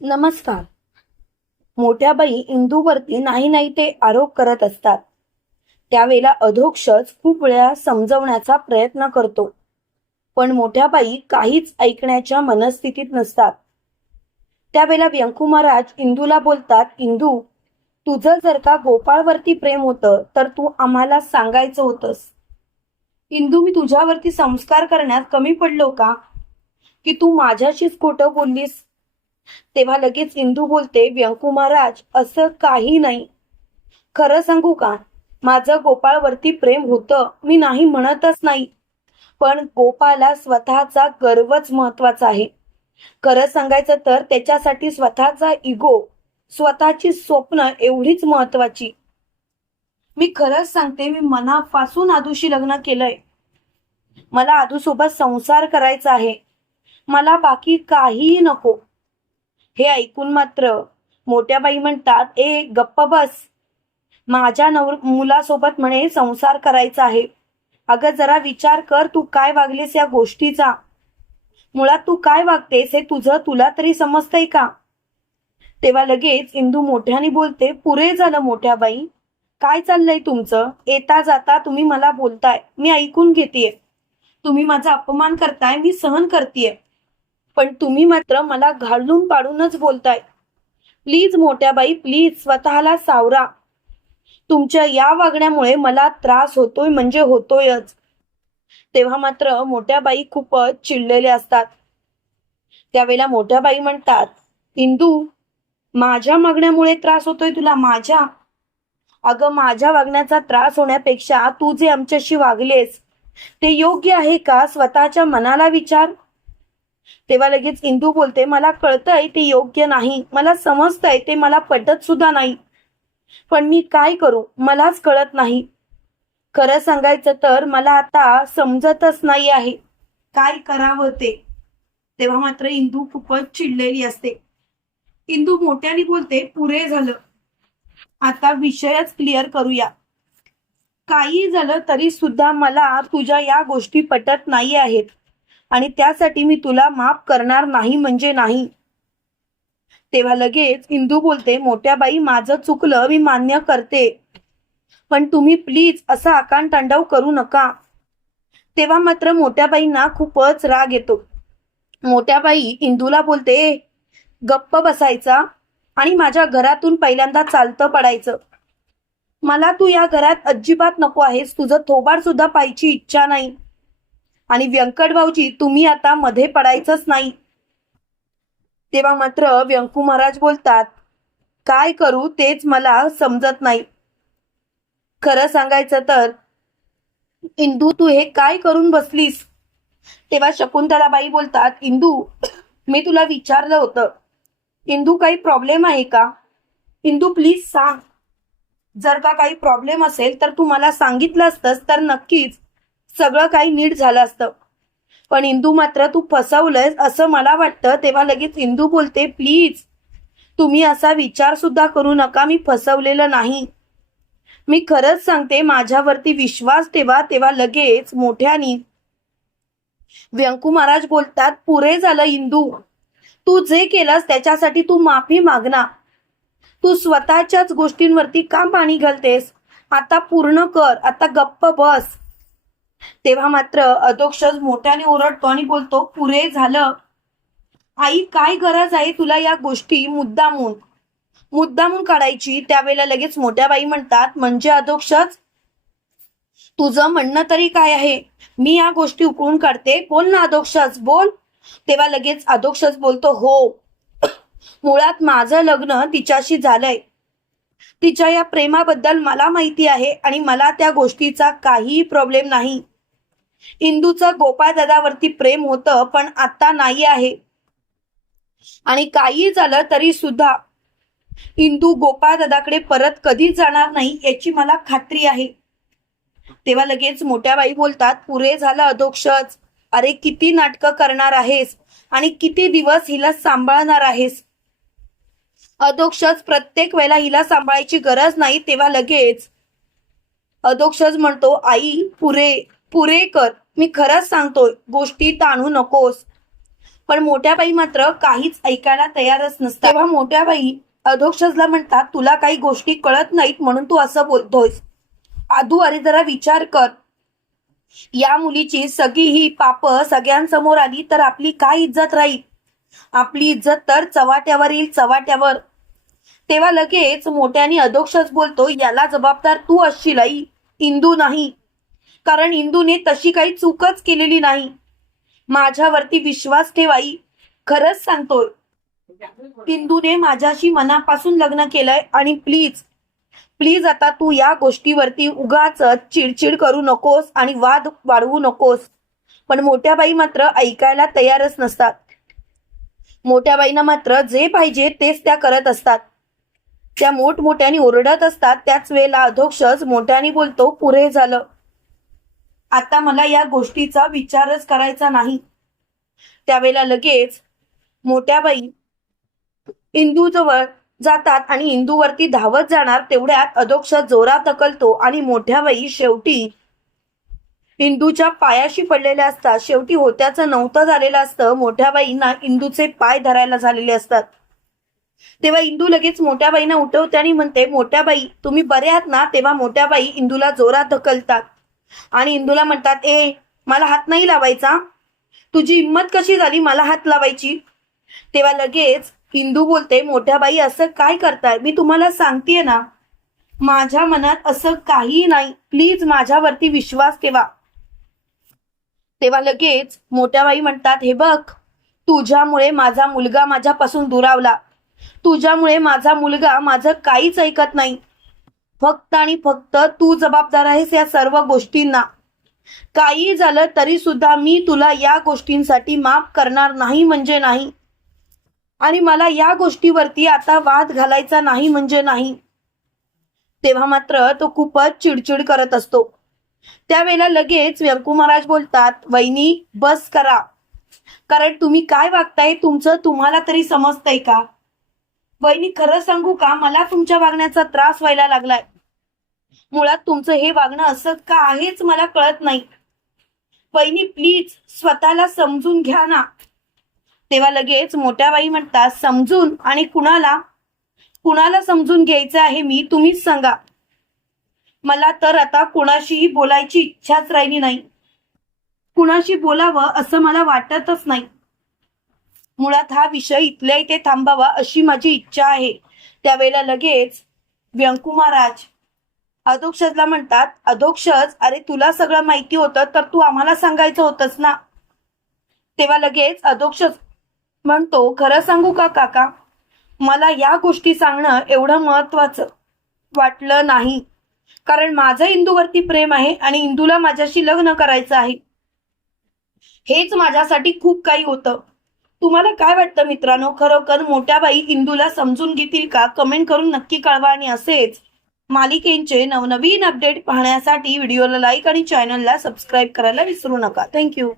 नमस्कार. मोठ्या बाई इंदूवरती नाही नाही ते आरोप करत असतात. त्यावेळेला अधोक्षच खूप वेळा समजवण्याचा प्रयत्न करतो. पण मोठ्या बाई काहीच ऐकण्याच्या मनस्थितीत नसतात. त्यावेळेला व्यंकू महाराज इंदूला बोलतात इंदू तुझं जर का गोपाळवरती प्रेम होतं तर तू आम्हाला सांगायचं होतंस. इंदू मी तुझ्यावरती संस्कार करण्यात कमी पडलो का? की तू माझ्याशीच खोटं बोललीस? तेव्हा लगेच इंदू बोलते व्यंकू महाराज असं काही नाही. खरं सांगू का? माझं गोपाळवरती प्रेम होतं. मी नाही म्हणतच नाही. पण गोपाला स्वतःचा गर्वच महत्त्वाचा आहे. खरं सांगायचं तर त्याच्यासाठी स्वतःचा इगो स्वतःची स्वप्न एवढीच महत्वाची मी खरंच सांगते मी मनापासून आदूशी लग्न केलंय. मला आदूसोबत संसार करायचा आहे. मला बाकी काहीही नको. हे ऐकून मात्र मोठ्या बाई म्हणतात ए गप्प बस. माझ्या नवर मुलासोबत म्हणे संसार करायचा आहे. अगं जरा विचार कर तू काय वागलीस या गोष्टीचा? मुळात तू काय वागतेस हे तुझं तुला तरी समजतंय का? तेव्हा लगेच इंदू मोठ्याने बोलते पुरे झालं मोठ्या बाई. काय चाललंय तुमचं? येता जाता तुम्ही मला बोलताय. मी ऐकून घेतेय. तुम्ही माझा अपमान करताय मी सहन करतेय. पण तुम्ही मात्र मला घालून पाडूनच बोलताय. प्लीज मोठ्या बाई प्लीज स्वतःला सावरा. तुमच्या या वागण्यामुळे मला त्रास होतोय म्हणजे होतोयच. तेव्हा मात्र मोठ्या बाई खूपच चिडलेल्या असतात. त्यावेळेला मोठ्या बाई म्हणतात इंदू माझ्या मागण्यामुळे त्रास होतोय तुला माझ्या? अगं माझ्या वागण्याचा त्रास होण्यापेक्षा तू जे आमच्याशी वागलेस ते योग्य आहे का? स्वतःच्या मनाला विचार. तेव्हा लगेच इंदू बोलते मला कळतंय ते योग्य नाही. मला समजतंय ते मला पटत सुद्धा नाही. पण मी काय करू? मलाच कळत नाही. खरं सांगायचं तर मला आता समजतच नाही आहे. काय करावं ते? तेव्हा मात्र इंदू खूपच चिडलेली असते. इंदू मोठ्याने बोलते पुरे झालं. आता विषयच क्लिअर करूया. काही झालं तरी सुद्धा मला तुझ्या या गोष्टी पटत नाही आहेत. आणि त्यासाठी मी तुला माफ करणार नाही म्हणजे नाही. तेव्हा लगेच इंदू बोलते मोठ्या बाई माझं चुकलं मी मान्य करते. पण तुम्ही प्लीज असा आकांड तांडव करू नका. तेव्हा मात्र मोठ्या बाईंना खूपच राग येतो. मोठ्या बाई इंदूला बोलते गप्प बसायचा आणि माझ्या घरातून पहिल्यांदा चालतं पडायचं. मला तू या घरात अजिबात नको आहेस तुझं थोबाड सुद्धा पाहायची इच्छा नाही. आणि व्यंकट भाऊजी तुम्ही आता मध्ये पडायचंच नाही. तेव्हा मात्र व्यंकू महाराज बोलतात काय करू तेच मला समजत नाही. खरं सांगायचं तर इंदू तू हे काय करून बसलीस? तेव्हा शकुंतलाबाई बोलतात इंदू मी तुला विचारलं होतं. इंदू काही प्रॉब्लेम आहे का? इंदू प्लीज सांग. जर का काही प्रॉब्लेम असेल तर तू मला सांगितलं असतंस तर नक्कीच सगळं काही नीट झालं असतं. पण इंदू मात्र तू फसवलंयस असं मला वाटतं तेव्हा लगेच इंदू बोलते प्लीज तुम्ही असा विचार सुद्धा करू नका मी फसवलेलं नाही. मी खरंच सांगते माझ्यावरती विश्वास ठेवा तेव्हा लगेच मोठ्यानी व्यंकू महाराज बोलतात पुरे झालं इंदू. तू जे केलंस त्याच्यासाठी तू माफी मागना तू स्वतःच्याच गोष्टींवरती का पाणी घालतेस? आता पूर्ण कर आता गप्प बस. तेव्हा मात्र अधोक्षज मोठ्याने ओरडतो आणि बोलतो पुरे झालं. आई काय गरज आहे तुला या गोष्टी मुद्दामून? मुद्दामून काढायची. त्यावेळेला लगेच मोठ्या बाई म्हणतात म्हणजे अधोक्षज तुझं म्हणणं तरी काय आहे? मी या गोष्टी उकळून काढते. बोल ना अधोक्षज बोल. तेव्हा लगेच अधोक्षज बोलतो हो. मुळात माझं लग्न तिच्याशी झालंय. तिच्या या प्रेमाबद्दल मला माहिती आहे आणि मला त्या गोष्टीचा काहीही प्रॉब्लेम नाही. इंदूचं गोपाळ दादावरती प्रेम होतं पण आता नाही आहे. आणि काही झालं तरी सुद्धा इंदू गोपाळ दादाकडे परत कधीच जाणार नाही याची मला खात्री आहे. तेव्हा लगेच मोठ्या बाई बोलतात पुरे झालं अधोक्षच. अरे किती नाटकं करणार आहेस? आणि किती दिवस हिला सांभाळणार आहेस? अधोक्षच प्रत्येक वेळेला हिला सांभाळायची गरज नाही तेव्हा लगेच अधोक्षज म्हणतो आई पुरे. पुरे कर. मी खरंच सांगतोय गोष्टी ताणू नकोस. पण मोठ्या बाई मात्र काहीच ऐकायला तयारच नसतात. तेव्हा मोठ्या बाई अधोक्षजला म्हणतात तुला काही गोष्टी कळत नाहीत म्हणून तू असं बोलतोयस. आधू अरे जरा विचार कर. या मुलीची सगळी ही पाप सगळ्यांसमोर आली तर आपली काय इज्जत राहील? आपली इज्जत तर चवाट्यावर येईल चवाट्यावर. तेव्हा लगेच मोठ्याने अधोक्षच बोलतो याला जबाबदार तू असशील आई. इंदू नाही. कारण इंदूने तशी काही चूकच केलेली नाही. माझ्यावरती विश्वास ठेवाई खरंच सांगतोय. इंदूने माझ्याशी मनापासून लग्न केलंय आणि प्लीज प्लीज आता तू या गोष्टीवरती उगाच चिडचिड करू नकोस आणि वाद वाढवू नकोस. पण मोठ्या बाई मात्र ऐकायला तयारच नसतात. मोठ्या बाईंना मात्र जे पाहिजे तेच त्या करत असतात. त्या मोठमोठ्याने ओरडत असतात त्याच वेळेला अधोक्षच मोठ्याने बोलतो पुरे झालं. आता मला या गोष्टीचा विचारच करायचा नाही. त्यावेळेला लगेच मोठ्याबाई इंदू इंदूजवळ जातात आणि इंदूवरती धावत जाणार तेवढ्यात अधोक्ष जोरात अकलतो आणि मोठ्याबाई शेवटी इंदूच्या पायाशी पडलेल्या असतात. शेवटी होत्याचं नव्हतं झालेलं असतं. मोठ्याबाईंना इंदूचे पाय धरायला झालेले असतात. तेव्हा इंदू लगेच मोठ्याबाईंना उठवते आणि म्हणते मोठ्याबाई तुम्ही बरे आहात ना? तेव्हा मोठ्याबाई इंदूला जोरात ढकलतात. आणि इंदूला म्हणतात ए मला हात नाही लावायचा. तुझी हिंमत कशी झाली मला हात लावायची? तेव्हा लगेच हिंदू बोलते मोठ्या बाई असं काय करताय? मी तुम्हाला सांगतेय ना माझ्या मनात असं काही नाही. प्लीज माझ्यावरती विश्वास ठेवा. तेव्हा लगेच मोठ्या बाई म्हणतात हे बघ तुझ्यामुळे माझा मुलगा माझ्यापासून दुरावला तुझ्यामुळे माझा मुलगा माझं काहीच ऐकत नाही. फक्त आणि फक्त तू जबाबदार आहेस या सर्व गोष्टींना. काही झालं तरी सुद्धा मी तुला या गोष्टींसाठी माफ करणार नाही म्हणजे नाही. आणि मला या गोष्टीवरती आता वाद घालायचा नाही म्हणजे नाही. तेव्हा मात्र तो खूपच चिडचिड करत असतो. त्यावेळेला लगेच व्यंकू महाराज बोलतात वहिनी बस करा. कारण तुम्ही काय वागताय तुमचं तुम्हाला तरी समजतंय का? वहिनी खरं सांगू का? मला तुमच्या वागण्याचा त्रास व्हायला लागलाय. मुळात तुमचं हे वागणं असं का आहेच मला कळत नाही. वहिनी प्लीज स्वतःला समजून घ्या ना. तेव्हा लगेच मोठ्या बाई म्हणतात समजून आणि कुणाला? कुणाला समजून घ्यायचं आहे मी तुम्हीच सांगा. मला तर आता कुणाशीही बोलायची इच्छाच राहिली नाही. कुणाशी बोलावं असं मला वाटतच नाही. मुळात हा विषय इथल्या इथे थांबावा अशी माझी इच्छा आहे. त्यावेळेला लगेच व्यंकू महाराज अधोक्षजला म्हणतात अधोक्षज अरे तुला सगळं माहिती होतं तर तू आम्हाला सांगायचं होतंस ना? तेव्हा लगेच अधोक्षज म्हणतो खरं सांगू का काका? मला या गोष्टी सांगणं एवढं महत्वाचं वाटलं नाही. कारण माझं इंदूवरती प्रेम आहे आणि इंदूला माझ्याशी लग्न करायचं आहे. हेच माझ्यासाठी खूप काही होतं. तुम्हाला काय वाटतं मित्रांनो? खरोखर मोठ्या बाई इंदूला समजून घेतील का? कमेंट करून नक्की कळवा आणि असेच मालिकेंचे नवनवीन अपडेट पाहण्यासाठी व्हिडिओला लाईक आणि चॅनलला सबस्क्राईब करायला विसरू नका. थँक्यू